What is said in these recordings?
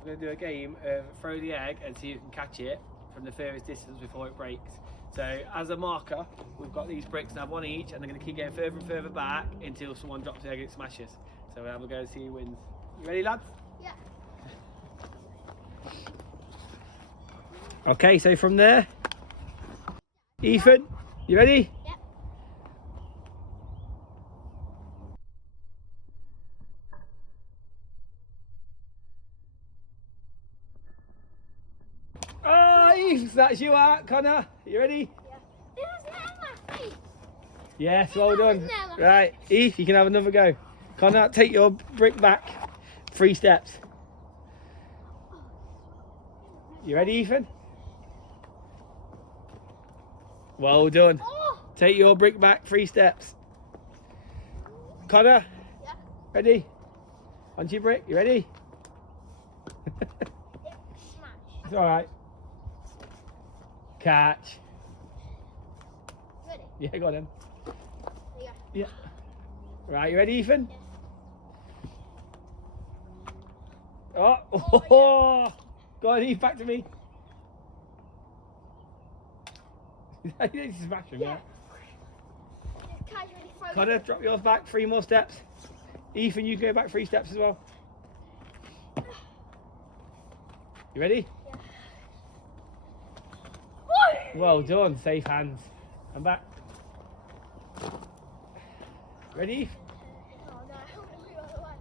We're going to do a game of throw the egg and see who can catch it from the furthest distance before it breaks. So as a marker, we've got these bricks now, one each, and they're going to keep getting further and further back until someone drops the egg and it smashes. So we'll have a go and see who wins. You ready, lads? Yeah. Okay, so from there, Ethan, you ready? Yep. Oh, Eve, that's you out. Connor, you ready? Yeah. It was on my feet. Yes, well done. Never. Right, Eve, you can have another go. Connor, take your brick back. 3 steps. You ready, Ethan? Well done. Oh. Take your brick back 3 steps. Connor, Yeah. ready? Onto your brick, you ready? It smashed. It's alright. Catch. Ready? Yeah, go on then. Yeah. Yeah. Right, you ready, Ethan? Yeah. Oh, go on, Eve, back to me. You need to smash him, yeah. Just casually throw Connor, drop yours back 3 more steps. Ethan, you can go back 3 steps as well. You ready? Yeah. Well done, safe hands. I'm back. Ready? Oh no, I don't know the other one.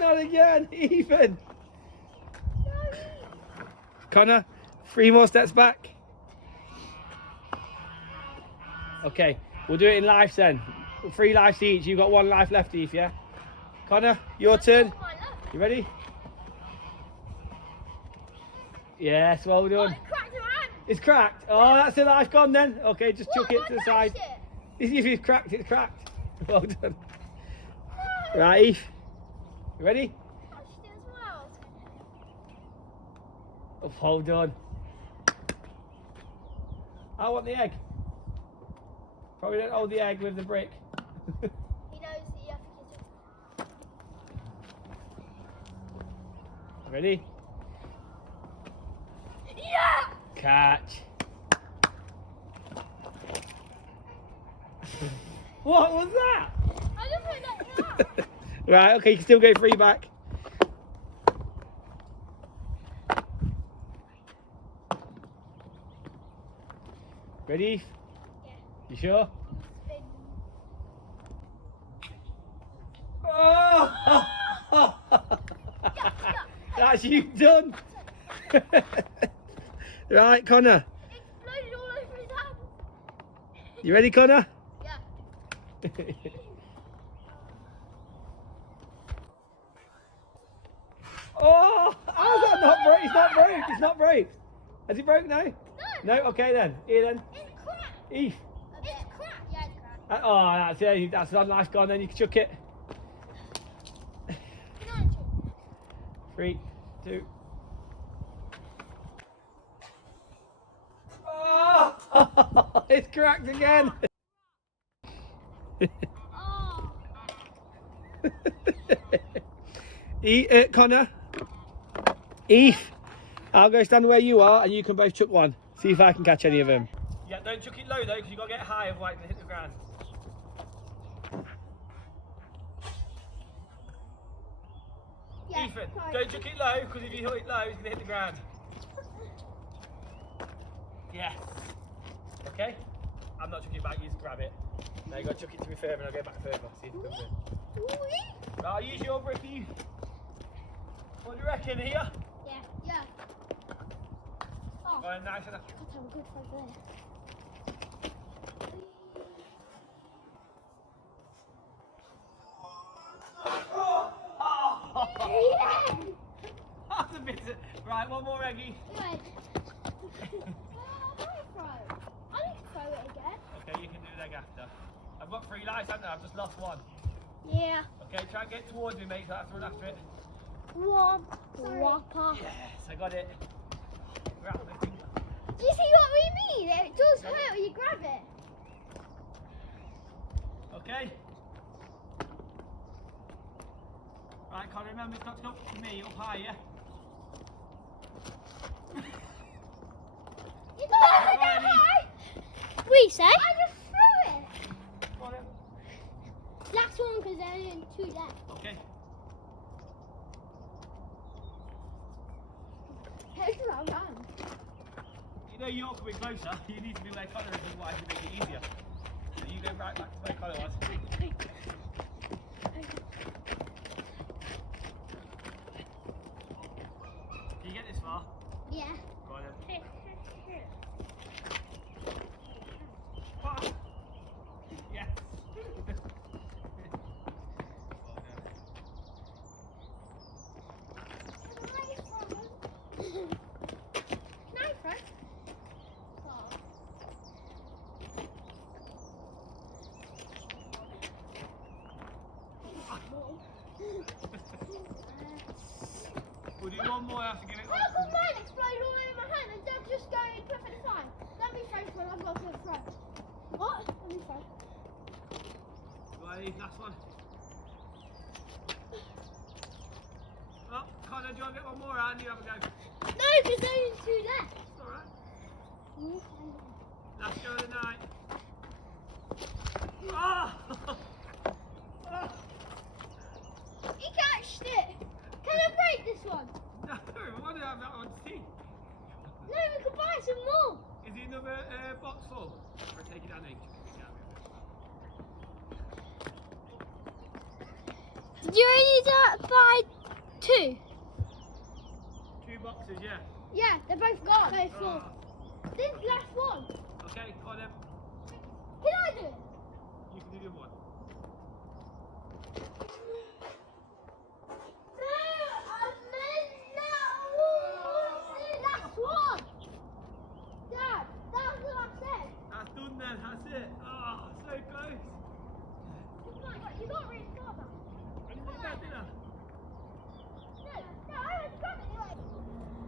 Not again, Ethan. Connor, 3 more steps back. Okay, we'll do it in lives then. 3 lives each. You've got 1 life left, Eve, yeah? Connor, your turn. Oh, my love. You ready? Yes, well Oh, done. it cracked in my hand. It's cracked. Oh, that's a life gone then. Okay, just chuck it What? to the I side. touched If it's cracked, it's cracked. Well done. it. Right, Eve. You ready? Touched it as well. Oh, well done. I want the egg. Probably don't hold the egg with the brick. He knows that you have to get it. Ready? Yeah! Catch. What was that? I just heard that. Right, okay, you can still go 3 back. Ready? Yeah. You sure? Big. Oh! That's you done. Right, Connor. It exploded all over his hand. You ready, Connor? Yeah. Oh, how's that not broke? It's not broke. It's not broke. Has it broke now? No. No. Okay then. Here then. It's cracked. Eve. It's cracked. Yeah, it's cracked. Oh, that's it. That's one life gone. Then you can chuck it. No, 3, 2. Oh, it's cracked again. Oh. Connor. Eve. I'll go stand where you are, and you can both chuck one. See if I can catch any of them. Yeah, don't chuck it low though, because you got to get high, otherwise it'll hit the ground. Yeah, Ethan, sorry. don't chuck it low, because if you hit it low, it's going to hit the ground. Yes. Okay? I'm not chucking it back, you just grab it. Now you got to chuck it to me further, and I'll go back further. See if it comes in. Wee. Right, I'll use your brick, Eve. What do you reckon here? Yeah, yeah. Oh, Right, nice enough. let's have a good fight there. That's a bit. Right, one more eggy. Good. I need to throw it again. Okay, you can do the egg after. I've got 3 lives, haven't I? I've just lost 1. Yeah. Okay, try and get towards me, mate, so I have to run after it. One. Whopper. Yes, I got it. grab the finger. Do you see what we mean? It does hurt when you grab it. Okay. Right, Connor, remember it's got to go up to me, up higher. You don't have to go high. We say? I just threw it. Go on then. Last one because there are only 2 left. Okay. Here's my hand. You know you're coming closer. You need to be where Connor is, otherwise you make it easier. So you go right back to where Connor was. Can you get this far? Yeah. Go on then. Ah. Yes. Knife, right? Oh. We'll do one more after give it How come mine exploded all over my hand and Dad just going perfectly fine? Let me throw one, I've got to throw. What? Let me throw. Ready, last one. Oh, Connor, do you want to get one more out and you have a go? No, because there's only 2 left. It's alright. Last go of the night. Ah! Ah! He catched it. Can I break this one? No, we want to have that one to see. No, we could buy some more. Is it another box full? Or take it down each? Did you only buy 2? 2 boxes, yeah. Yeah, they're both gone. Both full. Ah. This last one. Okay, go on then. Can I do it? You can do the other one. Last one. Dad, that was the last set. That's done then, that's it. Ah, so close. You got really far back. I didn't think that, did I? No, I had to grab it anyway.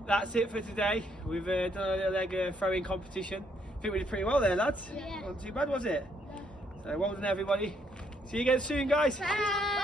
That's it for today. We've done a little leg throwing competition. I think we did pretty well there, lads. Yeah. Not too bad, was it? So well done, everybody. See you again soon, guys. Bye.